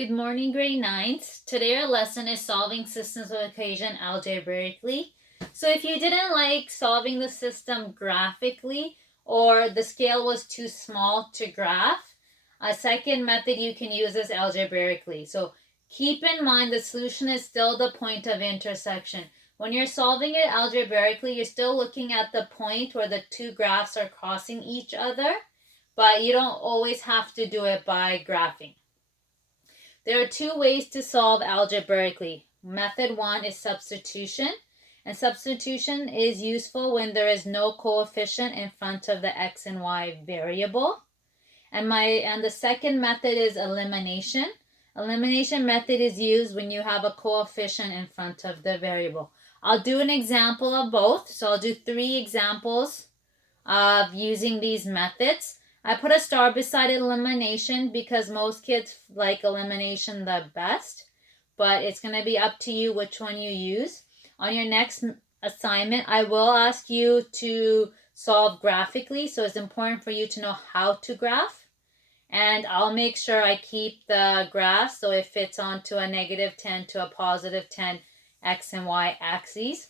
Good morning, grade 9s. Today our lesson is solving systems of equation algebraically. So if you didn't like solving the system graphically or the scale was too small to graph, a second method you can use is algebraically. So keep in mind the solution is still the point of intersection. When you're solving it algebraically, you're still looking at the point where the two graphs are crossing each other, but you don't always have to do it by graphing. There are two ways to solve algebraically. Method one is substitution, and substitution is useful when there is no coefficient in front of the x and y variable. And the second method is elimination. Elimination method is used when you have a coefficient in front of the variable. I'll do an example of both. So I'll do 3 examples of using these methods. I put a star beside elimination because most kids like elimination the best, but it's going to be up to you which one you use. On your next assignment, I will ask you to solve graphically, so it's important for you to know how to graph. And I'll make sure I keep the graph so it fits onto a -10 to a +10 x and y axes.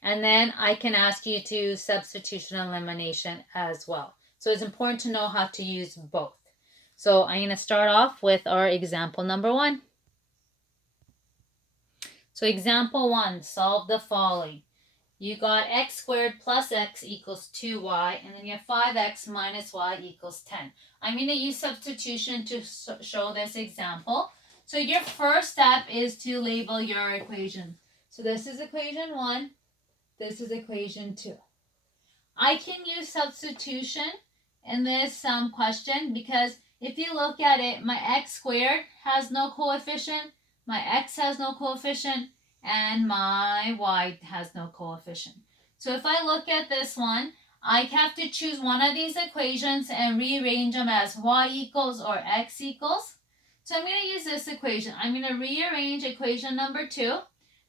And then I can ask you to substitution elimination as well. So it's important to know how to use both. So I'm going to start off with our example number 1. So example 1, solve the following. You got x squared plus x equals 2y, and then you have 5x minus y equals 10. I'm going to use substitution to show this example. So your first step is to label your equation. So this is equation 1. This is equation 2. I can use substitution in this question because if you look at it, my x squared has no coefficient, my x has no coefficient, and my y has no coefficient. So if I look at this one, I have to choose one of these equations and rearrange them as y equals or x equals. So I'm going to use this equation. I'm going to rearrange equation number 2,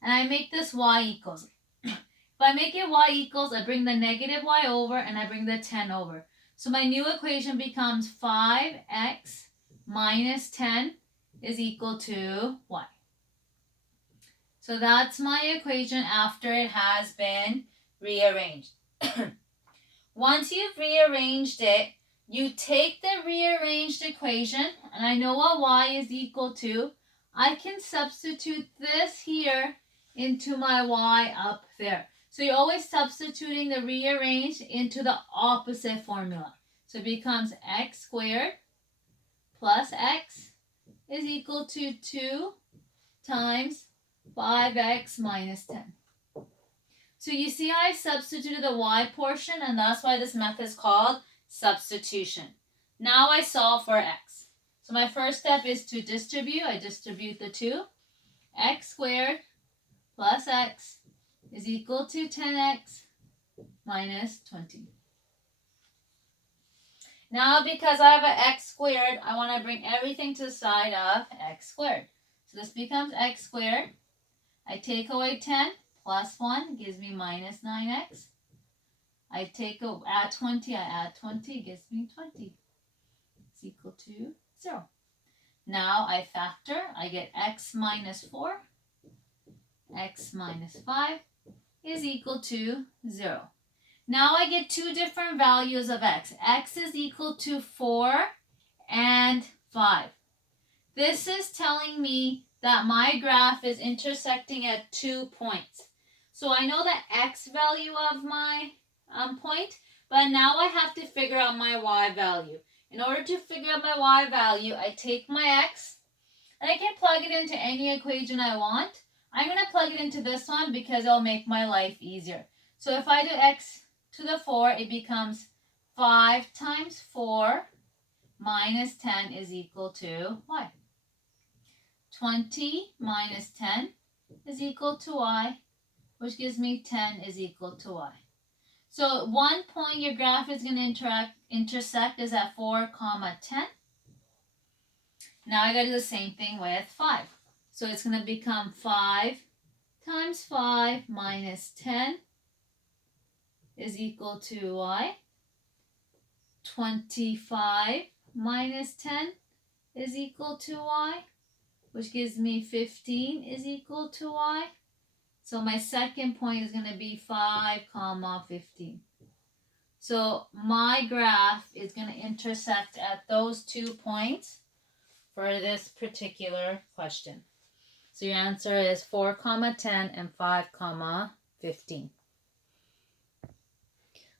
and I make this y equals. If I make it y equals, I bring the negative y over and I bring the 10 over. So my new equation becomes 5x minus 10 is equal to y. So that's my equation after it has been rearranged. Once you've rearranged it, you take the rearranged equation, and I know what y is equal to. I can substitute this here into my y up there. So you're always substituting the rearranged into the opposite formula. So it becomes x squared plus x is equal to 2 times 5x minus 10. So you see how I substituted the y portion, and that's why this method is called substitution. Now I solve for x. So my first step is to distribute. I distribute the 2. X squared plus x is equal to 10x minus 20. Now because I have an x squared, I want to bring everything to the side of x squared. So this becomes x squared. I take away 10 plus 1 gives me minus 9x. I add 20, I add 20 gives me 20. It's equal to 0. Now I factor, I get x minus 4, x minus 5 is equal to 0. Now I get two different values of x. X is equal to 4 and 5. This is telling me that my graph is intersecting at 2 points. So I know the x value of my point, but now I have to figure out my y value. In order to figure out my y value, I take my x, and I can plug it into any equation I want. I'm going to plug it into this one because it'll make my life easier. So if I do x to the 4, it becomes 5 times 4 minus 10 is equal to y. 20 minus 10 is equal to y, which gives me 10 is equal to y. So one point your graph is going to intersect is at 4, 10. Now I got to do the same thing with 5. So it's going to become 5 times 5 minus 10 is equal to y. 25 minus 10 is equal to y, which gives me 15 is equal to y. So my second point is going to be 5, comma 15. So my graph is going to intersect at those 2 points for this particular question. So your answer is 4, comma 10 and 5, comma 15.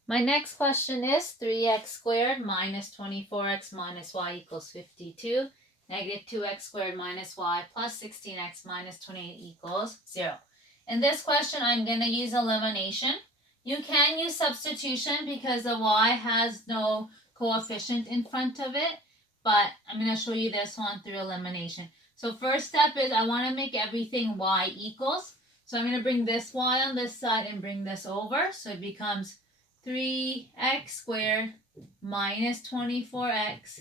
My next question is 3x squared minus 24x minus y equals 52. Negative 2x squared minus y plus 16x minus 28 equals 0. In this question, I'm going to use elimination. You can use substitution because the y has no coefficient in front of it, but I'm going to show you this one through elimination. So first step is I want to make everything y equals. So I'm going to bring this y on this side and bring this over. So it becomes 3x squared minus 24x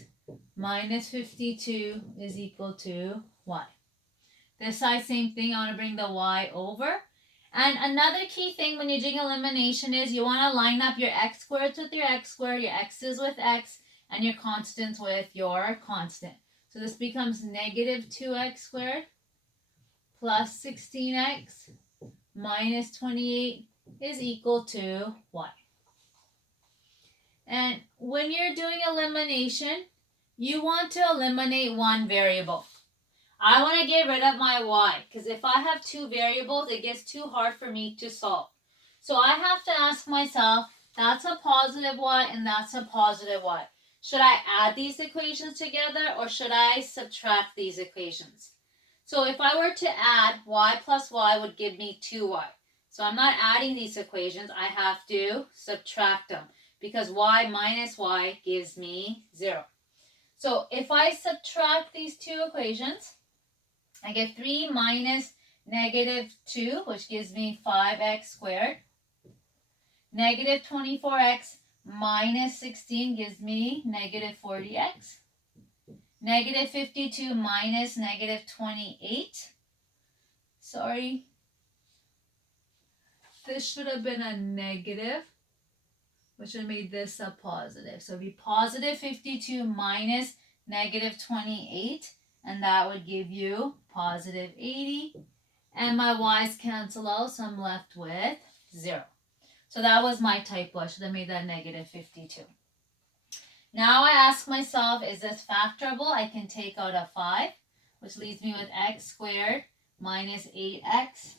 minus 52 is equal to y. This side, same thing. I want to bring the y over. And another key thing when you're doing elimination is you want to line up your x squared with your x squared, your x's with x, and your constants with your constant. So this becomes negative 2x squared plus 16x minus 28 is equal to y. And when you're doing elimination, you want to eliminate one variable. I want to get rid of my y because if I have two variables, it gets too hard for me to solve. So I have to ask myself, that's a positive y and that's a positive y. Should I add these equations together or should I subtract these equations? So if I were to add, y plus y would give me 2y. So I'm not adding these equations. I have to subtract them because y minus y gives me 0. So if I subtract these two equations, I get 3 minus negative 2, which gives me 5x squared. Negative 24x minus 16 gives me negative 40x. Negative 52 minus negative 28. Sorry. This should have been a negative, which would have made this a positive. So it would be positive 52 minus negative 28. And that would give you positive 80. And my y's cancel out, so I'm left with 0. So that was my typo. I should have made that negative 52. Now I ask myself, is this factorable? I can take out a 5, which leaves me with x squared minus 8x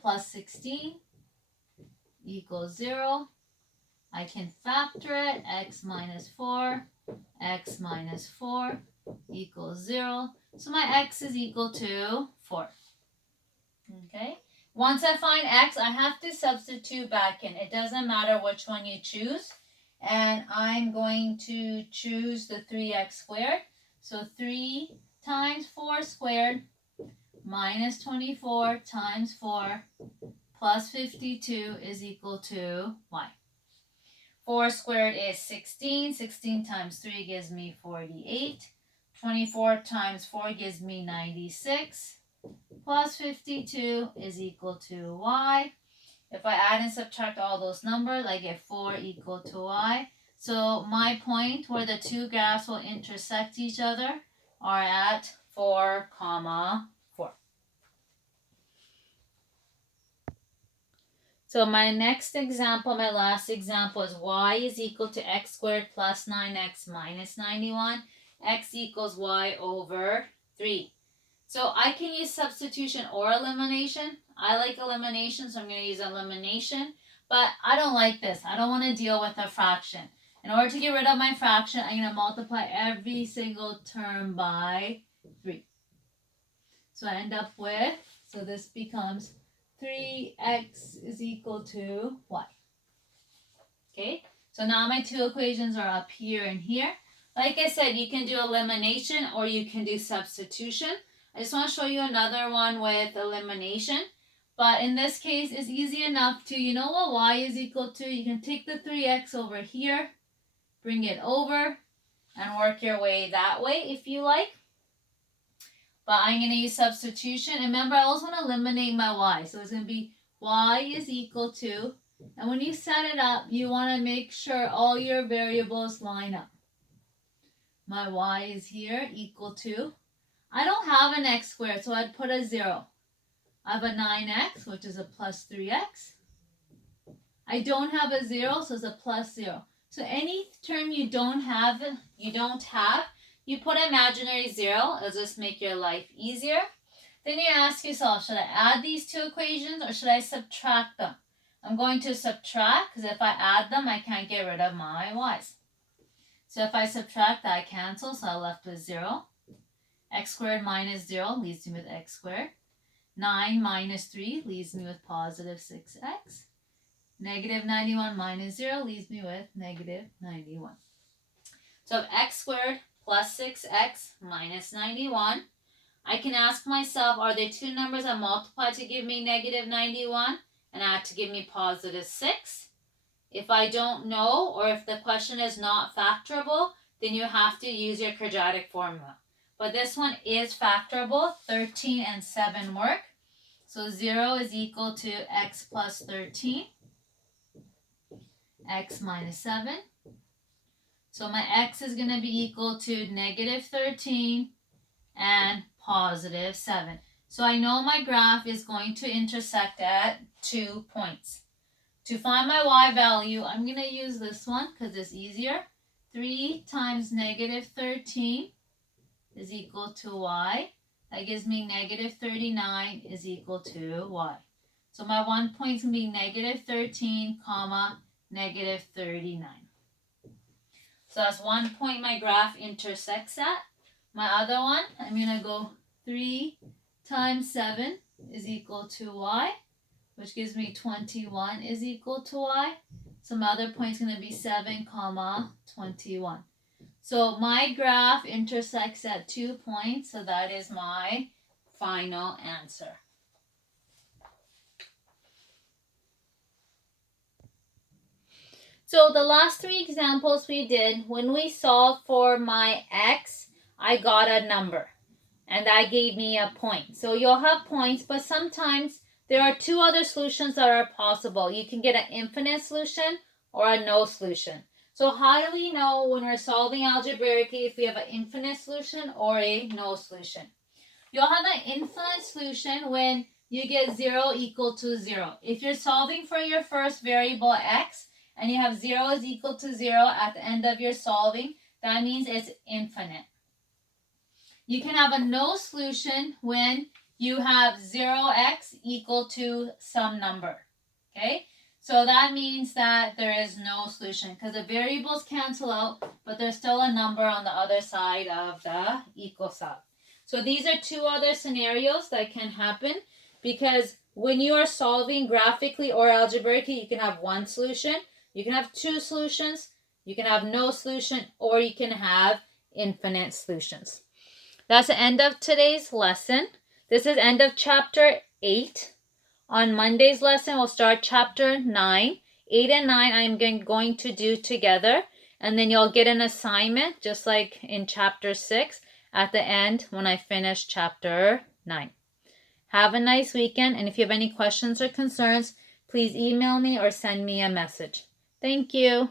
plus 16 equals 0. I can factor it. X minus 4, x minus 4 equals 0. So my x is equal to 4. Okay. Once I find x, I have to substitute back in. It doesn't matter which one you choose. And I'm going to choose the 3x squared. So 3 times 4 squared minus 24 times 4 plus 52 is equal to y. 4 squared is 16. 16 times 3 gives me 48. 24 times 4 gives me 96. Plus 52 is equal to y. If I add and subtract all those numbers, I get 4 equal to y. So my point where the two graphs will intersect each other are at 4, comma 4. So my next example, my last example is y is equal to x squared plus 9x minus 91. X equals y over 3. So I can use substitution or elimination. I like elimination, so I'm going to use elimination. But I don't like this. I don't want to deal with a fraction. In order to get rid of my fraction, I'm going to multiply every single term by 3. So I end up with, so this becomes 3x is equal to y. Okay, so now my two equations are up here and here. Like I said, you can do elimination or you can do substitution. I just want to show you another one with elimination. But in this case, it's easy enough to, you know what y is equal to? You can take the 3x over here, bring it over, and work your way that way if you like. But I'm going to use substitution. And remember, I also want to eliminate my y. So it's going to be y is equal to, and when you set it up, you want to make sure all your variables line up. My y is here equal to, I don't have an x squared, so I'd put a 0. I have a 9x, which is a plus 3x. I don't have a 0, so it's a plus 0. So any term you don't have, you put an imaginary 0. It'll just make your life easier. Then you ask yourself, should I add these two equations or should I subtract them? I'm going to subtract because if I add them, I can't get rid of my y's. So if I subtract, that cancels, so I'm left with 0. X squared minus 0 leaves me with x squared. 9 minus 3 leaves me with positive 6x. Negative 91 minus 0 leaves me with negative 91. So if x squared plus 6x minus 91, I can ask myself, are there two numbers that multiply to give me negative 91 and add to give me positive 6? If I don't know, or if the question is not factorable, then you have to use your quadratic formula. But this one is factorable. 13 and 7 work. So 0 is equal to x plus 13, x minus 7. So my x is going to be equal to negative 13 and positive 7. So I know my graph is going to intersect at 2 points. To find my y value, I'm going to use this one because it's easier. 3 times negative 13 is equal to y. That gives me negative 39 is equal to y. So my one point is going to be negative 13, comma, negative 39. So that's one point my graph intersects at. My other one, I'm going to go 3 times 7 is equal to y, which gives me 21 is equal to y. So my other point is going to be 7, comma, 21. So my graph intersects at 2 points, so that is my final answer. So the last 3 examples we did, when we solved for my x, I got a number, and that gave me a point. So you'll have points, but sometimes there are 2 other solutions that are possible. You can get an infinite solution or a no solution. So how do we know when we're solving algebraically if we have an infinite solution or a no solution? You'll have an infinite solution when you get 0 equal to 0. If you're solving for your first variable x and you have 0 is equal to 0 at the end of your solving, that means it's infinite. You can have a no solution when you have 0x equal to some number. Okay? So that means that there is no solution because the variables cancel out, but there's still a number on the other side of the equal sign. So these are 2 other scenarios that can happen because when you are solving graphically or algebraically, you can have 1 solution, you can have 2 solutions, you can have no solution, or you can have infinite solutions. That's the end of today's lesson. This is end of chapter 8. On Monday's lesson, we'll start chapter 9. 8 and 9 I'm going to do together. And then you'll get an assignment, just like in chapter 6, at the end when I finish chapter 9. Have a nice weekend. And if you have any questions or concerns, please email me or send me a message. Thank you.